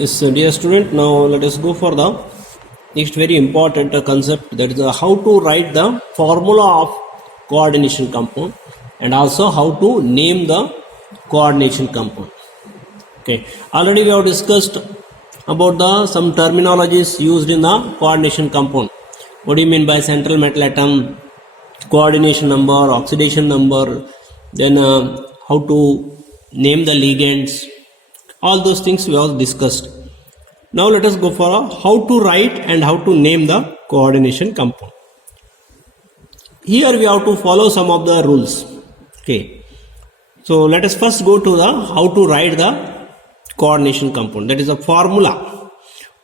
Yes, dear student, now let us go for the next very important concept, that is how to write the formula of coordination compound and also how to name the coordination compound. Okay, already we have discussed about the some terminologies used in the coordination compound. What do you mean by central metal atom, coordination number, oxidation number, then how to name the ligands, all those things we have discussed. Now let us go for how to write and how to name the coordination compound. Here we have to follow some of the rules. Okay, so let us first go to the how to write the coordination compound. That is a formula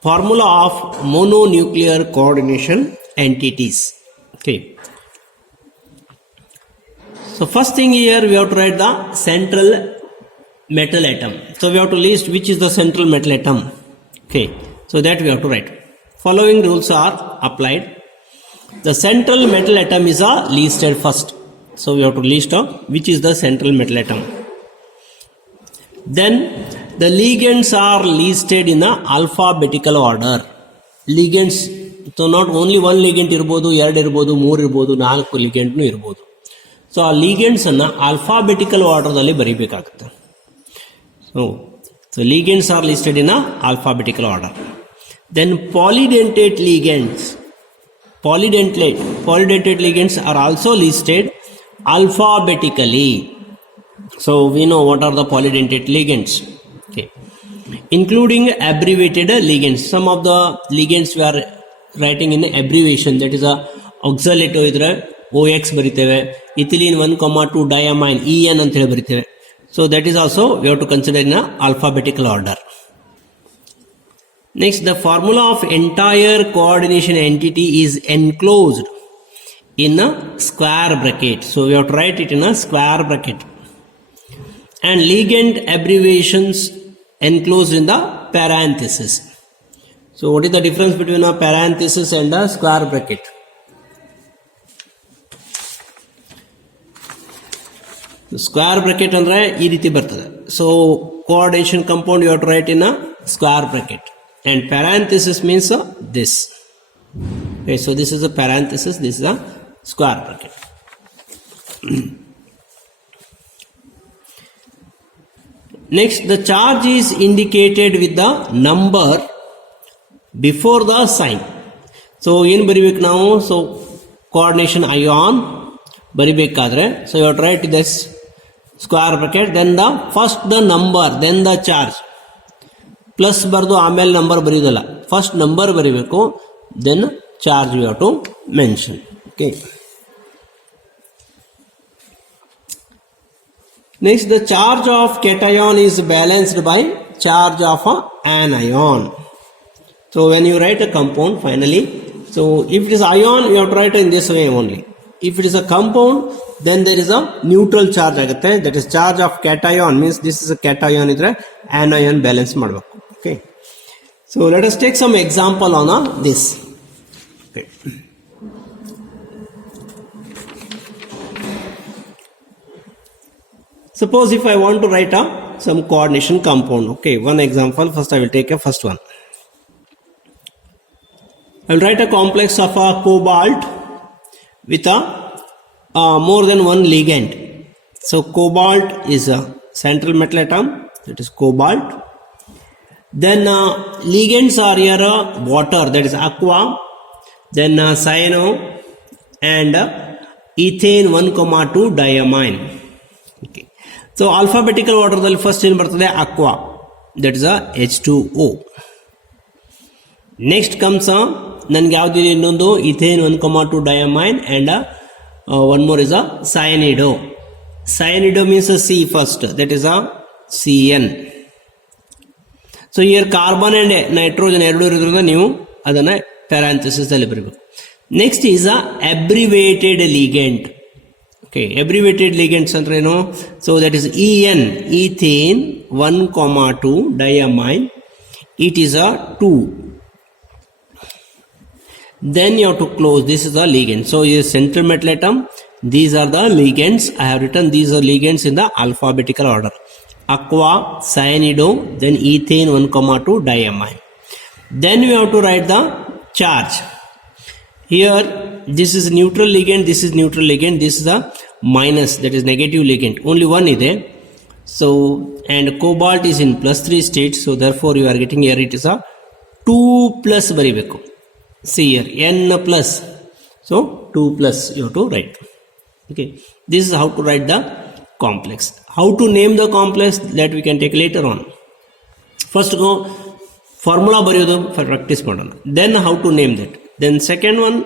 of mononuclear coordination entities. Okay, so first thing here we have to write the central metal atom. So we have to list which is the central metal atom. Okay, so that we have to write. Following rules are applied. The central metal atom is listed first. So we have to list which is the central metal atom. Then the ligands are listed in a alphabetical order. Ligands, so not only one ligand irbodu, ಎರಡು ಇರಬಹುದು, ಮೂರು ಇರಬಹುದು, ನಾಲ್ಕು ligand ಇರಬಹುದು. So ಆ ligands ಅನ್ನು alphabetical order ದಲ್ಲಿ ಬರೀಬೇಕಾಗುತ್ತೆ. So ligands are listed in a alphabetical order. Then polydentate ligands are also listed alphabetically. So we know what are the polydentate ligands. Okay, including abbreviated ligands. Some of the ligands we are writing in abbreviation. That is a oxalate idre OX ಬರಿತೇವೆ, ethylene 1,2 diamine EN ಅಂತ ಹೇಳಿ ಬರಿತೇವೆ. So that is also we have to consider in a alphabetical order. Next, the formula of entire coordination entity is enclosed in a square bracket. So we have to write it in a square bracket. And ligand abbreviations enclosed in the parenthesis. So what is the difference between a parenthesis and a square bracket? Square bracket andre ee ರೀತಿ ಬರ್ತದೆ. So coordination compound you have to write in a square bracket, and parenthesis means this. Okay, so this is a parenthesis, this is a square bracket. Next, the charge is indicated with the number before the sign. So ಏನು ಬರಿಬೇಕು ನಾವು? So coordination ion ಬರಿಬೇಕಾದ್ರೆ, so you have to write this square bracket, then the first the number, then the charge. Plus ಬರ್ದು ಆಮೇಲೆ number ಬರೆಯೋದಲ್ಲ, first number ಬರಿಬೇಕು, then charge you have to mention. Okay, next, the charge of cation is balanced by charge of anion. So when you write a compound finally, so if it is ion you have to write in this way only. If it is a compound, then there is a neutral charge ಆಗುತ್ತೆ. That is charge of cation, means this is a cation ಇದ್ರೆ anion balance ಮಾಡಬೇಕು. Okay, so let us take some example on this. Okay, suppose if I want to write some coordination compound. Okay, one example. First I will take a first one. I will write a complex of a cobalt with a more than one ligand. So cobalt is a central metal atom, that is cobalt. Then ligands are here water, that is aqua, then cyano and ethane 1,2 diamine. Okay, so alphabetical order ದಲ್ಲಿ first ಏನು ಬರ್ತದೆ? aqua, that is a H2O. Next comes ನನಗೆ ಯಾವ್ದಿದೆ ಇನ್ನೊಂದು ethane 1,2 diamine and one more is a cyanido. Cyanido means a C first, that is a CN. So here carbon and nitrogen ಎರಡು ಇರೋದ್ರಿಂದ ನೀವು ಅದನ್ನ parenthesis ಅಲ್ಲಿ ಬರೀಬೇಕು. Next is a abbreviated ligand. Okay, abbreviated ligands ಅಂದ್ರೆ ಏನು? So that is EN, ethane 1,2 diamine. It is a 2. Then you have to close. This is the ligand. So here central metal atom, these are the ligands. I have written these are ligands in the alphabetical order. aqua, cyanido, then ethane 1,2 diamine. Then we have to write the charge. Here this is neutral ligand, this is neutral ligand, this is the minus, that is negative ligand, only one is there. So and cobalt is in +3 state, so therefore you are getting here it is a 2 plus baribeku. See here n plus, so 2 plus you have to write. Okay, this is how to write the complex. How to name the complex, that we can take later on. First go formula ಬರೆಯೋದು practice ಮಾಡೋಣ, then how to name that. Then second one,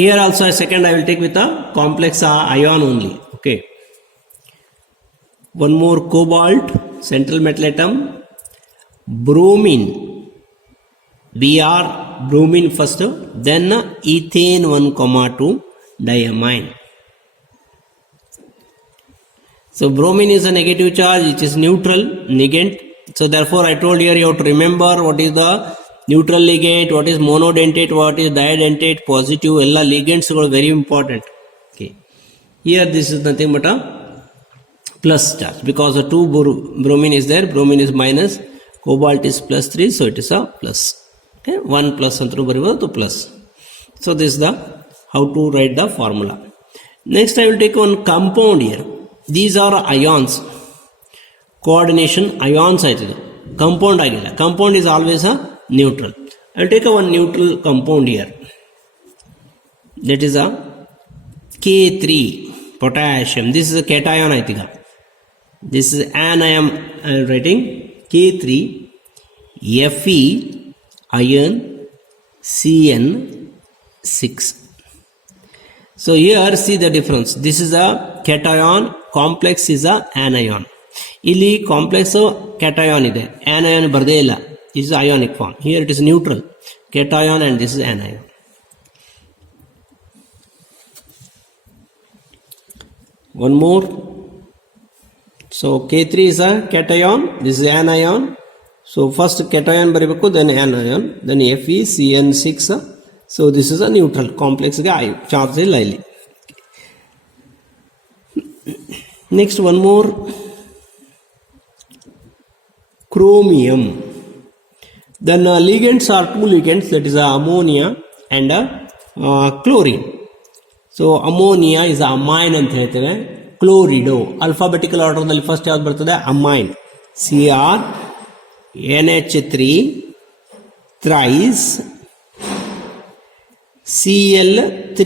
here also a second I will take with a complex ion only. Okay, one more cobalt, central metal atom, bromine, Br, bromine first, then ethane 1,2 diamine. So bromine is a negative charge, it is neutral ligand. So therefore I told here you have to remember what is the neutral ligand, what is monodentate, what is didentate, positive, all ligands are very important. Okay, here this is nothing but a plus charge because the 2 bromine is there, bromine is minus, cobalt is +3, so it is a plus. Okay, 1 plus antru baribodu to plus. So this is the how to write the formula. Next I will take one compound here. These are ions, coordination ions ಆಯ್ತದೆ, compound ಆಗಿಲ್ಲ. Compound is always a neutral. I will take one neutral compound here, that is a K3 potassium. This is a cation ಆಯ್ತೀಗ. This is anion. I am writing K3 Fe iron CN6. So here see the difference. This is a cation, complex is a anion. ಇಲ್ಲಿ complex cation ಇದೆ, anion ಬರ್ದೇ ಇಲ್ಲ, this is ionic form. Here it is neutral, cation, and this is anion. One more. So K3 is a cation, this is anion. So first cation ಬರಿಬೇಕು, then anion, then FeCN6. So this is a neutral, complex ಗೆ charge ಇಲ್ಲ ಇಲ್ಲಿ. Next one more, chromium. Then ligands are 2 ligands, that is ammonia and chlorine. So ammonia is amine ಅಂತ ಹೇಳ್ತೇವೆ, chlorido alphabetical order ನಲ್ಲಿ first ಯಾವ್ದು ಬರ್ತದೆ, amine, Cr NH3 thrice Cl3.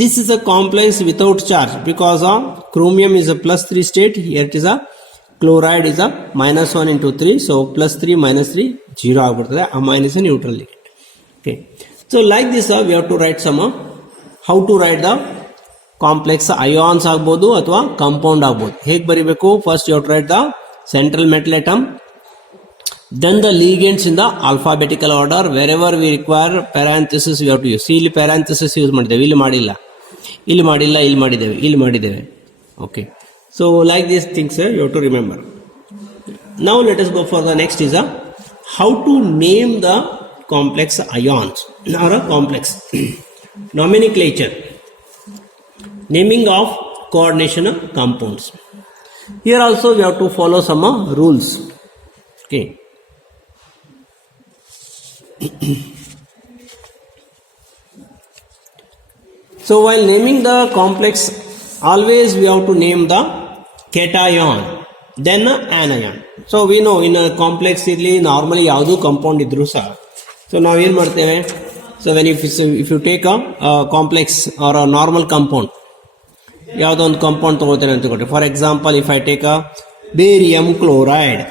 This is a complex without charge because of chromium is a +3 state, here it is a chloride is a -1 into 3, so +3 -3 0 ಆಗ್ಬಿಡ್ತದೆ. amine is a neutral ligand. Okay, so like this we have to write some how to write the complex ions ಆಗ್ಬೋದು ಅಥವಾ compound ಆಗ್ಬೋದು. ಹೇಗೆ ಬರಿಬೇಕು, first you have to write the central metal atom, then the ligands in the alphabetical order. Wherever we require parenthesis we have to use. See ಇಲ್ಲಿ parenthesis use ಮಾಡಿದ್ದೇವೆ, ಇಲ್ಲಿ ಮಾಡಿಲ್ಲ, ಇಲ್ಲಿ ಮಾಡಿಲ್ಲ, ಇಲ್ಲಿ ಮಾಡಿದ್ದೇವೆ, ಇಲ್ಲಿ ಮಾಡಿದ್ದೇವೆ. Okay, so like these things you have to remember. Now let us go for the next is how to name the complex ions or a complex. Nomenclature, naming of coordination of compounds. Here also we have to follow some rules. Okay, so while naming the complex, always we have to name the cation, then anion. So we know in a complex ಇಲ್ಲಿ normally ಯಾವುದು compound ಇದ್ರೂ ಸಹ, so ನಾವು ಏನು ಮಾಡ್ತೇವೆ, so when if you take a complex or a normal compound, ಯಾವುದೋ ಒಂದು compound ತಗೋತೇನೆ ಅಂತ ಕೊಟ್ಟರೆ, for example if I take a barium chloride,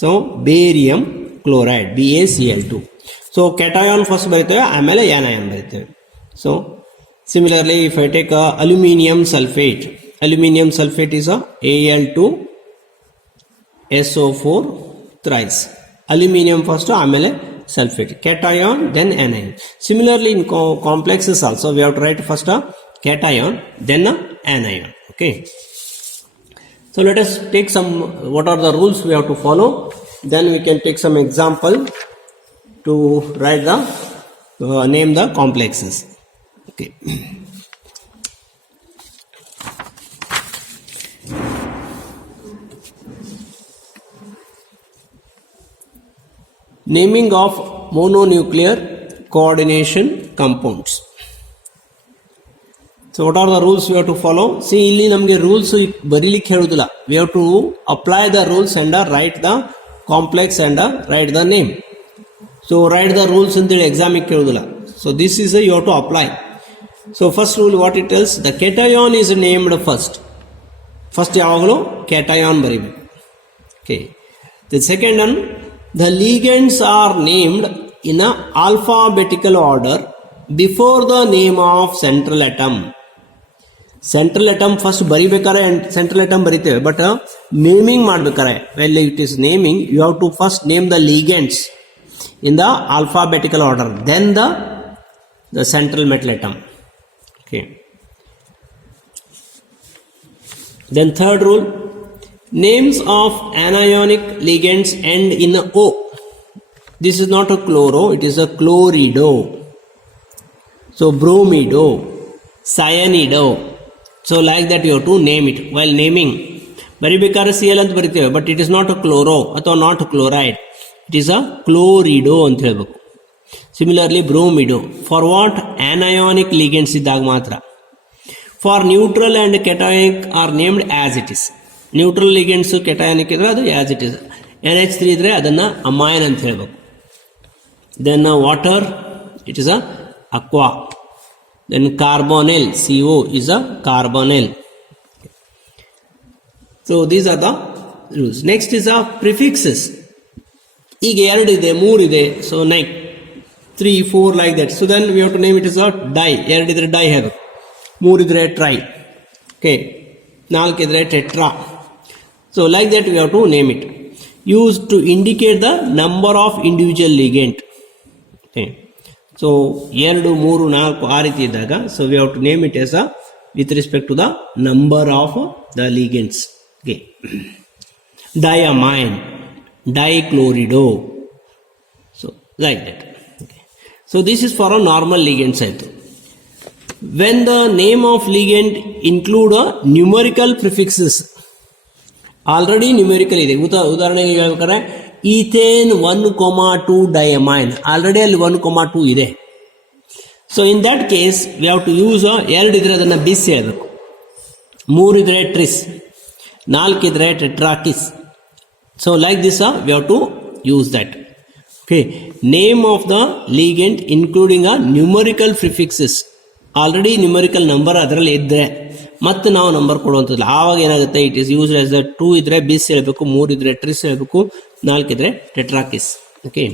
so barium chloride BaCl2, so cation first ಬರೀತೇವೆ, ಆಮೇಲೆ anion ಬರೀತೇವೆ. So similarly if I take a aluminium sulfate is a Al2SO4 thrice, aluminium first ಆಮೇಲೆ sulfate, cation then anion. Similarly in complexes also we have to write first a cation then a anion. Okay, so let us take some, what are the rules we have to follow, then we can take some example to write the name the complexes. Okay. Naming of mononuclear coordination compounds. So what are the rules we have to follow? See, ಇಲ್ಲಿ ನಮಗೆ rules ಬರೀಲಿಕ್ಕೆ ಹೇಳುವುದಿಲ್ಲ. We have to apply the rules and write the complex and write the name. So write the rules ಅಂತೇಳಿ ಎಕ್ಸಾಮಿಗೆ ಕೇಳುವುದಿಲ್ಲ. So this is you have to apply. So first rule what it tells, the cation is named first. First ಯಾವಾಗಲೂ cation ಬರೀಬೇಕು. Okay. The second one, the ligands are named in a alphabetical order before the name of central atom. Central atom first ಬರಿಬೇಕಾರೆ central atom ಬರಿತೇವೆ, but naming ಮಾಡಬೇಕಾರೆ when it is naming you have to first name the ligands in the alphabetical order, then the central metal atom. Okay. Then third rule, names of anionic ligands end in O. This is not a chloro, it is a chlorido. So bromido, cyanido. So like that you have to name it. While naming, ಬರಿಬೇಕಾದ್ರೆ Cl ಅಂತ ಬರಿತೇವೆ, but it is not a chloro ಅಥವಾ not chloride. It is a chlorido ಅಂತ ಹೇಳಬೇಕು. Similarly bromido. For what? Anionic ligands ಇದ್ದಾಗ ಮಾತ್ರ. For neutral and cationic are named as it is. Neutral ligands cationic ಇದ್ರೆ ಅದು as it is. NH3 ಇದ್ರೆ ಅದನ್ನು amine ಅಂತ ಹೇಳಬೇಕು. Then water it is a aqua. Then carbonyl CO is a carbonyl. So these are the rules. Next is a prefixes. ಈಗ 2 ಇದೆ 3 ಇದೆ, so like 3 4 like that. So then we have to name it as a di. 2 ಇದ್ರೆ dye ಹೇಳಬೇಕು, 3 ಇದ್ರೆ try, okay, 4 ಇದ್ರೆ tetra. So like that we have to name it. Used to indicate the number of individual ligand. Okay. So 2 3 4 ಆ ರೀತಿ ಇದ್ದಾಗ, so we have to name it as a with respect to the number of the ligands. Okay. Diamine, dichlorido. So like that. Okay. So this is for a normal ligand side. When the name of ligand include a numerical prefixes, already numerical ಇದೆ. ಉದಾಹರಣೆಗೆ ಹೇಳ್ಬೇಕಾದ್ರೆ ethane 1,2 ಡೈಅಮೈನ್, already ಅಲ್ಲಿ 1,2 ಇದೆ. So in that case we have to use 2 ಇದ್ರೆ ಅದನ್ನು ಬಿಸ್ ಹೇಳಬೇಕು, 3 ಇದ್ರೆ ಟ್ರಿಸ್, 4 ಇದ್ರೆ tetrakis. So like this we have to use that. Okay. Name of the ligand including a numerical prefixes. Already numerical number ಅದರಲ್ಲಿ ಇದ್ದರೆ ಮತ್ತೆ ನಾವು ನಂಬರ್ ಕೊಡುವಂಥದ್ದು, ಆವಾಗ ಏನಾಗುತ್ತೆ, it is use as a 2 ಇದ್ರೆ ಬಿಸ್ ಹೇಳಬೇಕು, 3 ಇದ್ರೆ ಟ್ರಿಸ್ ಹೇಳಬೇಕು, 4 ಇದ್ರೆ ಟೆಟ್ರಾಕಿಸ್. Okay.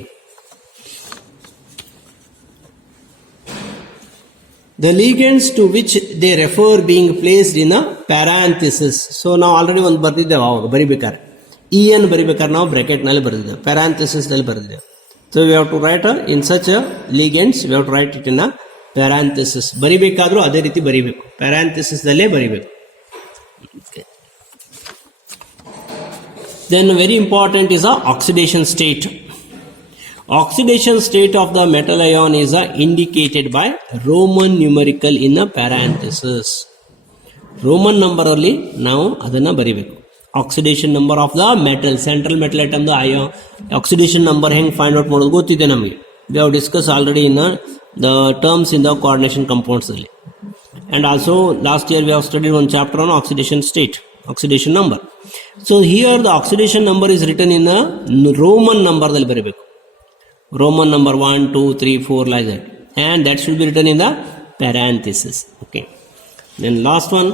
The ligands to which they refer being placed in a parenthesis. So ನಾವು ಆಲ್ರೆಡಿ ಒಂದು ಬರೆದಿದ್ದೇವೆ, ಅವಾಗ ಬರಿಬೇಕಾದ್ರೆ EN ಬರಿಬೇಕಾದ್ರೆ ನಾವು ಬ್ರಾಕೆಟ್ನಲ್ಲಿ ಬರೆದಿದ್ದೇವೆ, ಪ್ಯಾರಾಂಥಿಸಿಸ್ನಲ್ಲಿ ಬರೆದಿದ್ದೇವೆ. So we have to write in such ligands we have to write it in a parenthesis. ಬರಿಬೇಕಾದ್ರೂ ಅದೇ ರೀತಿ ಬರಿಬೇಕು, ಪ್ಯಾರಾಂಥಿಸಿಸ್ದಲ್ಲೇ ಬರಿಬೇಕು. Then very important is a oxidation state. Oxidation state of the metal ion is indicated by Roman numerical in a parenthesis. Roman number ಅಲ್ಲಿ ನಾವು ಅದನ್ನು ಬರಿಬೇಕು. Oxidation number of the metal, central metal item the ion oxidation number ಹೆಂಗೆ find out ಮಾಡೋದು ಗೊತ್ತಿದೆ ನಮಗೆ. We have discuss already in the terms in the coordination compounds. And also last year we have studied one chapter on oxidation state, oxidation number. So here the oxidation number is written in a Roman number dalli baribeku, Roman number 1 2 3 4 like that, and that should be written in the parenthesis. Okay. Then last one,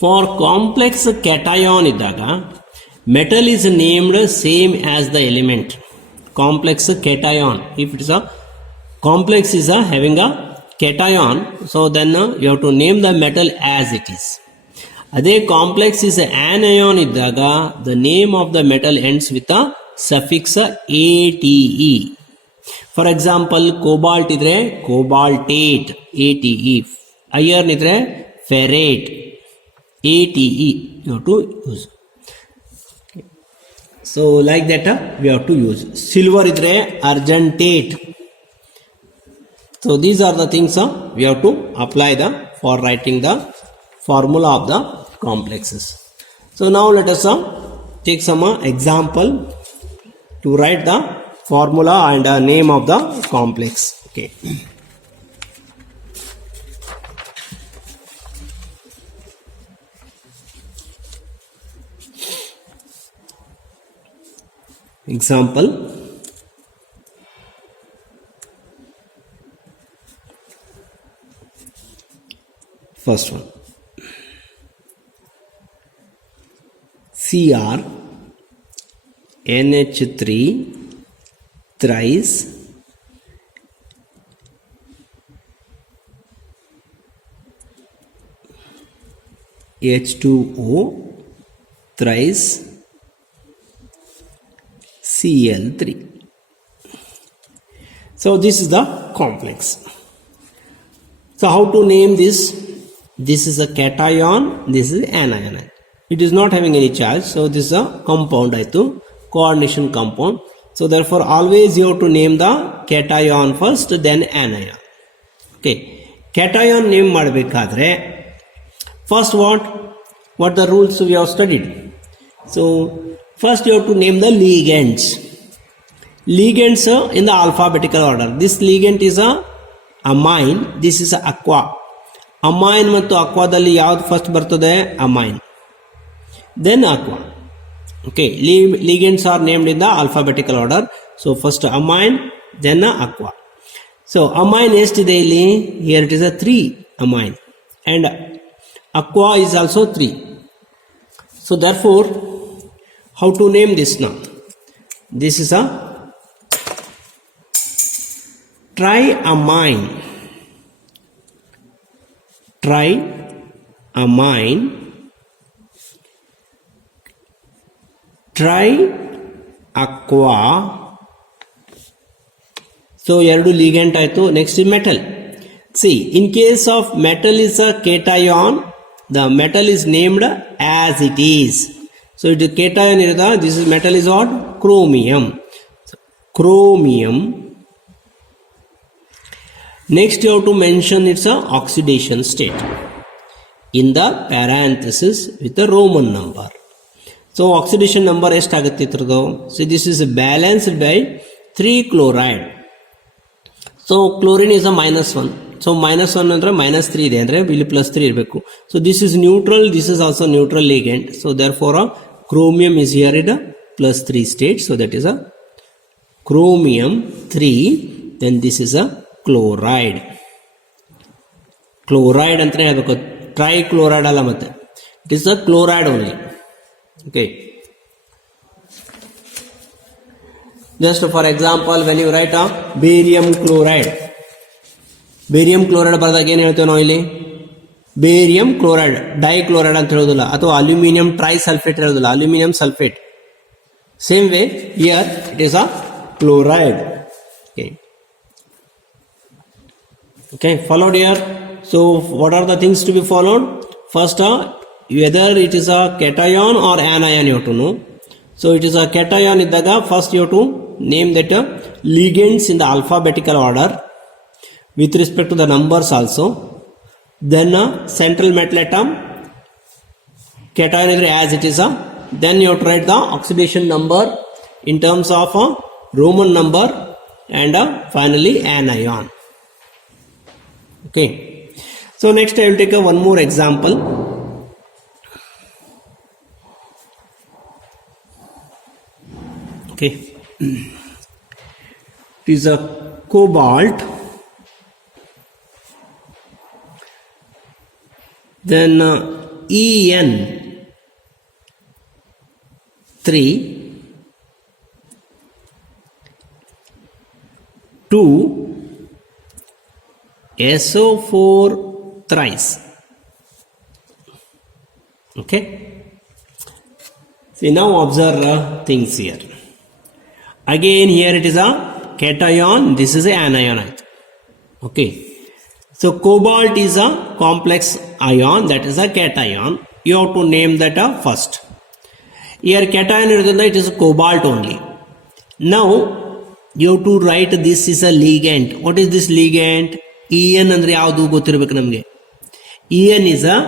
for complex cation iddaga metal is named same as the element. Complex cation, if it is a complex is having a cation, so then you have to name the metal as it is. Adhe complex is anion iddaga the name of the metal ends with a suffix ATE. For example, cobalt idre cobaltate ATE, iron idre ferrate ATE you have to use. Okay. So like that we have to use. Silver idre argentate, So these are the things we have to apply for writing the formula of the complexes. So now let us take some example to write the formula and name of the complex. Okay. Example. First one. Cr NH3 thrice H2O thrice Cl3. So this is the complex. So how to name this? This is a cation, this is anion. It is not having any charge, so this is a compound coordination compound. So therefore always you have to name the cation first, then anion. Okay, cation name madbekadre first what the rules we have studied. So first you have to name the ligands. Ligands in the alphabetical order. This ligand is a amine, this is a aqua. Amine ಮತ್ತು aquaದಲ್ಲಿ ಯಾವುದು first ಬರ್ತದೆ? amine, then aqua. Okay, ligands are named in the alphabetical order. So first amine, then aqua. So amine ಎಷ್ಟಿದೆ ಇಲ್ಲಿ? Here it is a 3 amine and aqua is also 3. So therefore how to name this now? This is a triamine. Triamine, tri-aqua. So ಎರಡು ligand ಆಯಿತು. Next is metal. See, in case of metal is a cation, the metal is named as it is. So it is cation irada. This is metal is what? Chromium. So, chromium. Next you have to mention its oxidation state in the parenthesis with the Roman number. So oxidation number ಎಷ್ಟಾಗುತ್ತೆ ಇದ್ರದ್ದು? So this is balanced by 3 chloride. So chlorine is a -1. So -1 ಅಂದ್ರೆ -3 ಇದೆ ಅಂದ್ರೆ ಇಲ್ಲಿ +3 ಇರಬೇಕು. So this is neutral, this is also neutral ligand. So therefore chromium is here in a +3 state. So that is a chromium 3. Then this is a chloride. Chloride ಅಂತನೇ ಹೇಳಬೇಕು, ಟ್ರೈಕ್ಲೋರೈಡ್ ಅಲ್ಲ, ಮತ್ತೆ it is a chloride only. Okay, just for example when you write a barium chloride ಬರೆದಾಗ ಏನು ಹೇಳ್ತೇವೆ ನಾವು ಇಲ್ಲಿ? Barium chloride, ಡೈಕ್ಲೋರೈಡ್ ಅಂತ ಹೇಳೋದಿಲ್ಲ, ಅಥವಾ ಅಲ್ಯೂಮಿನಿಯಂ ಟ್ರೈಸಲ್ಫೇಟ್ ಹೇಳೋದಿಲ್ಲ, aluminium sulphate. Same way here it is a chloride. Okay, followed here. So what are the things to be followed? First whether it is a cation or anion you have to know. So it is a cation iddaga first you have to name that ligands in the alphabetical order with respect to the numbers also. Then central metal atom, cation is as it is. Then you have to write the oxidation number in terms of Roman number and finally anion. Okay, so next I will take one more example. Okay, it is a cobalt, then En3 2 SO4 thrice. Okay, see now observe things here. Again here it is a cation, this is a anion. Okay, so cobalt is a complex ion, that is a cation. You have to name that first. Here cation it is cobalt only. Now You have to write this is a ligand. What is this ligand? En ಅಂದ್ರೆ ಯಾವುದು ಗೊತ್ತಿರಬೇಕು ನಮಗೆ. En is a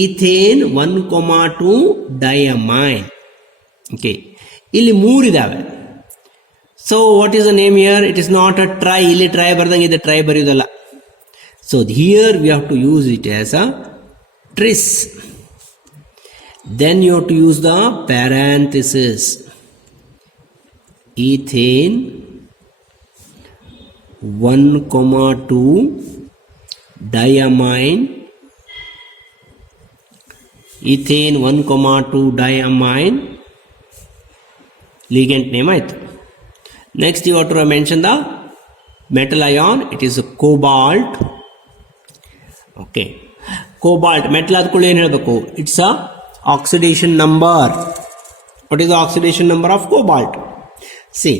ethane 1,2 diamine. Okay, ಇಲ್ಲಿ 3 ಇದಾವೆ. So what is the name here? It is not a tri. ಇಲ್ಲಿ try ಬರ್ದಂಗೆ ಇದೆ, try ಬರೆಯೋದಲ್ಲ. So here we have to use it as a tris. Then you have to use the parenthesis. Ethane 1,2 diamine. Ethane 1,2 diamine. Ligand name ಆಯಿತು. Next you have to mention the metal ion. It is a cobalt. Okay, cobalt metal ಆದ್ಕೊಳ್ಳಿ ಏನು ಹೇಳಬೇಕು? It's a oxidation number. What is the oxidation number of cobalt? See,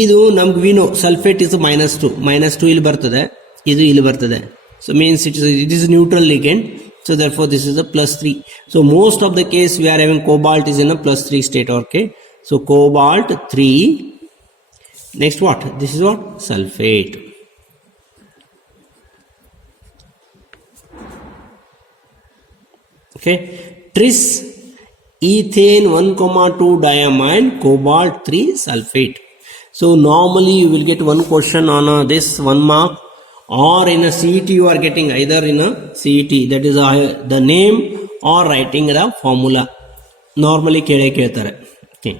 ಇದು ನಮ್ಗೆ ವಿನೋ sulphate is -2 ಇಲ್ಲಿ ಬರ್ತದೆ, ಇದು ಇಲ್ಲಿ ಬರ್ತದೆ. So means it is neutral ligand. So therefore this is a +3. So most of the case we are having cobalt is in a +3 state. Okay, so cobalt 3. Next what? This is what? Sulfate. Okay, tris ethane 1,2 diamine cobalt 3 sulfate. So normally you will get one question on this 1 mark, or in a CET you are getting either in a CET, that is the name or writing the formula. Normally ಕೇಳ್ತಾರೆ. Okay,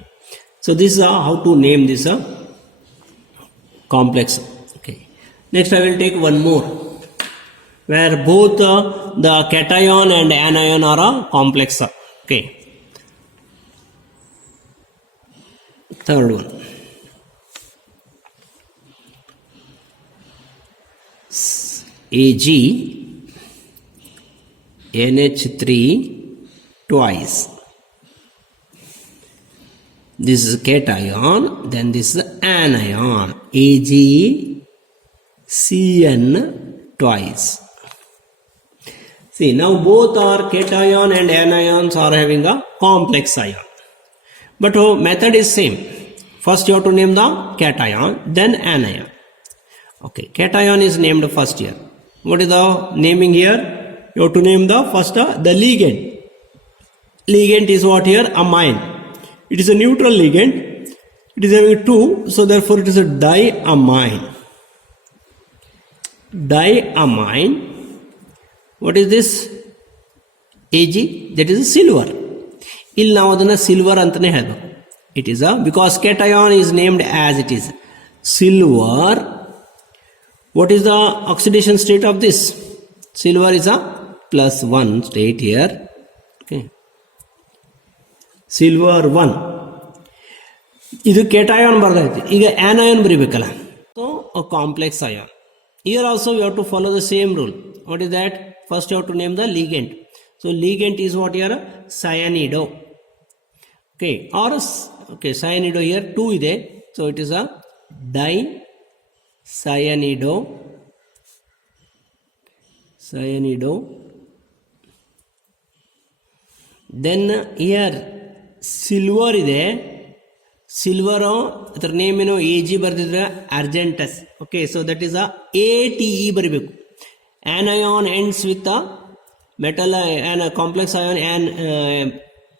so this is how to name this complex. Okay, next I will take one more where both the cation and anion are a complex. Okay, third one. Ag NH3 twice. This is cation, then this is anion. Ag Cn twice. See, now both are cation and anions are having a complex ion. But method is same. First you have to name the cation, then anion. Okay, cation is named first here. What is the naming here? You have to name the first the ligand. Ligand is what here? Amine. It is a neutral ligand. It is having 2, so therefore it is a diamine. Diamine. What is this? Ag, that is silver. ಇಲ್ಲಿ ನಾವು ಅದನ್ನು silver ಅಂತಲೇ ಹೇಳಬೇಕು. It is a, because cation is named as it is silver. What is the oxidation state of this? Silver is a +1 state here. Okay, silver 1. ಇದು cation ಬರ್ದೈತಿ. ಈಗ anion ಬರೀಬೇಕಲ್ಲ. So a complex ion. Here also you have to follow the same rule. What is that? First you have to name the ligand. So ligand is what here? Cyanido. Okay, or okay, cyanido here 2 ಇದೆ. So it is a cyanido. Then here silver ಇದೆ. Silver ಅದರ name ಏನೋ Ag ಬರ್ದಿದ್ರೆ argentous. Okay, so that is ATE ಬರೀಬೇಕು. anion ends with a metal and a complex ion, and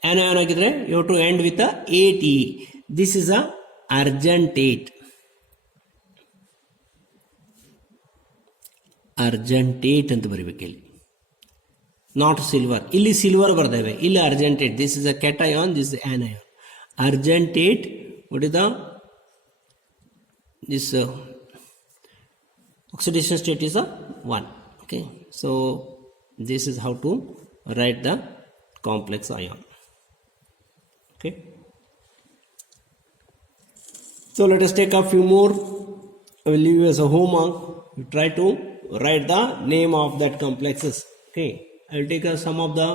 anion ಆಗಿದ್ರೆ you have to end with a ATE. This is a argentate. Argentate ಅಂತ ಬರೀಬೇಕು ಇಲ್ಲಿ, not silver. ಇಲ್ಲಿ silver ಬರ್ದೇವೆ, ಇಲ್ಲಿ argentate. This is a cation, this is anion. Argentate, what is the this oxidation state is a 1. Okay, so this is how to write the complex ion. Okay, so let us take a few more. I will leave you as a homework. You try to write the name of that complexes. Okay, I will take some of the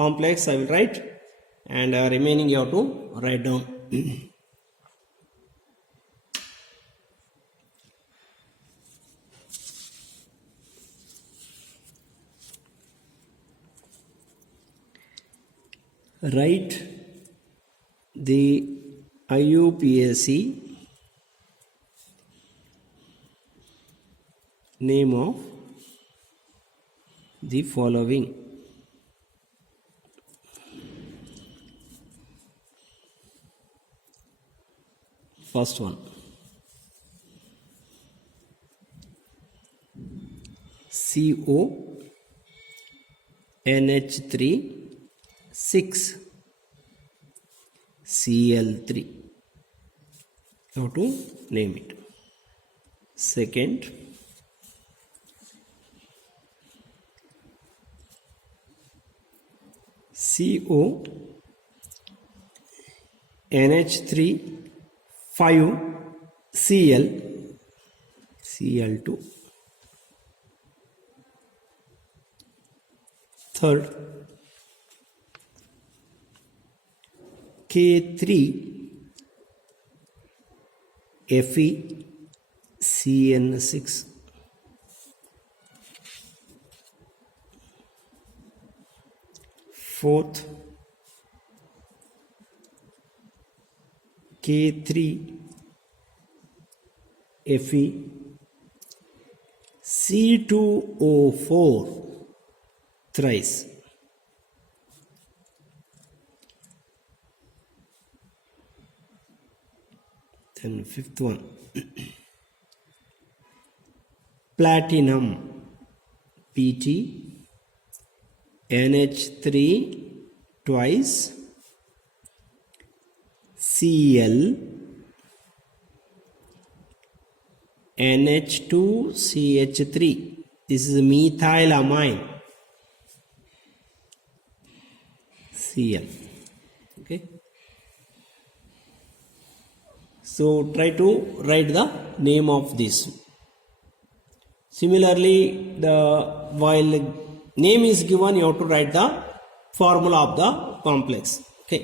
complex I will write, and remaining you have to write down. Write the IUPAC name of the following. First one, CONH3 6 Cl3. How to name it? Second, CONH3 5 Cl2. Third, K3 FeCN6. Fourth, K3 FeC2O4 thrice. Then fifth one, platinum Pt NH3 twice Cl NH2CH3. This is methylamine Cl. Okay. So try to write the name of this. Similarly, while name is given, you have to write the formula of the complex. Okay.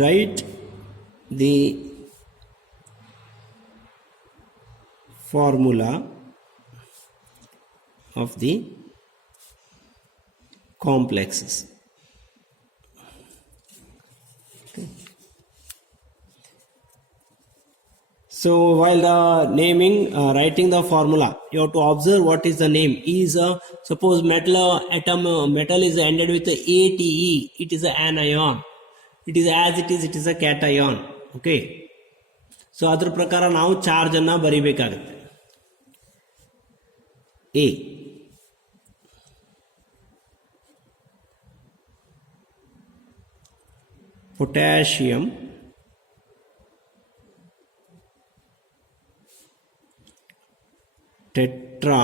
Write the formula of the complexes. Okay. So while naming, writing the formula, you have to observe what is the name. Is suppose metal is ended with ATE. It is an anion. It is as it is a cation. Okay. So ಅದರ ಪ್ರಕಾರ ನಾವು charge ಅನ್ನು ಬರಿಬೇಕಾಗುತ್ತೆ. A potassium tetra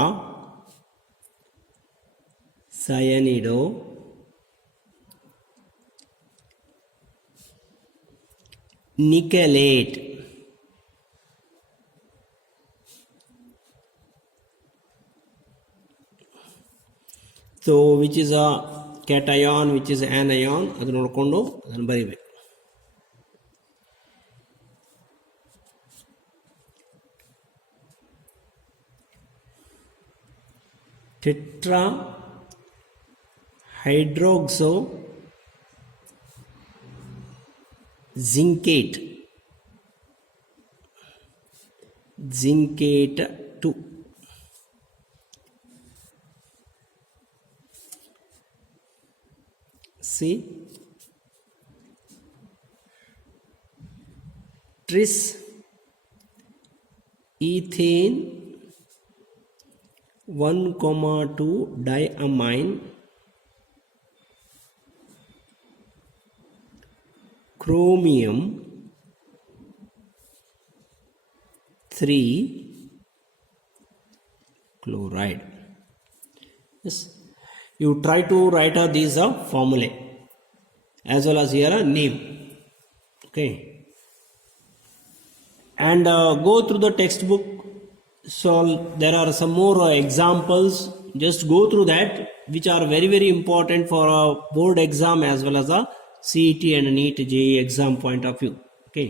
cyanido nickelate. So which is a cation, which is anion, ಅದು ನೋಡಿಕೊಂಡು ಅದನ್ನು ಬರಿಬೇಕು. tetra hydroxo zincate 2. See, tris ethane 1,2 diamine chromium 3 chloride. Yes, you try to write these formulae as well as here a name. Okay, and go through the textbook. So there are some more examples. Just go through that, which are very very important for a board exam as well as a CET and NEET JEE exam point of view. Okay,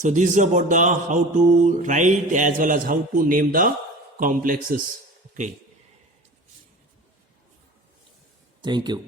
so this is about the how to write as well as how to name the complexes. Okay, thank you.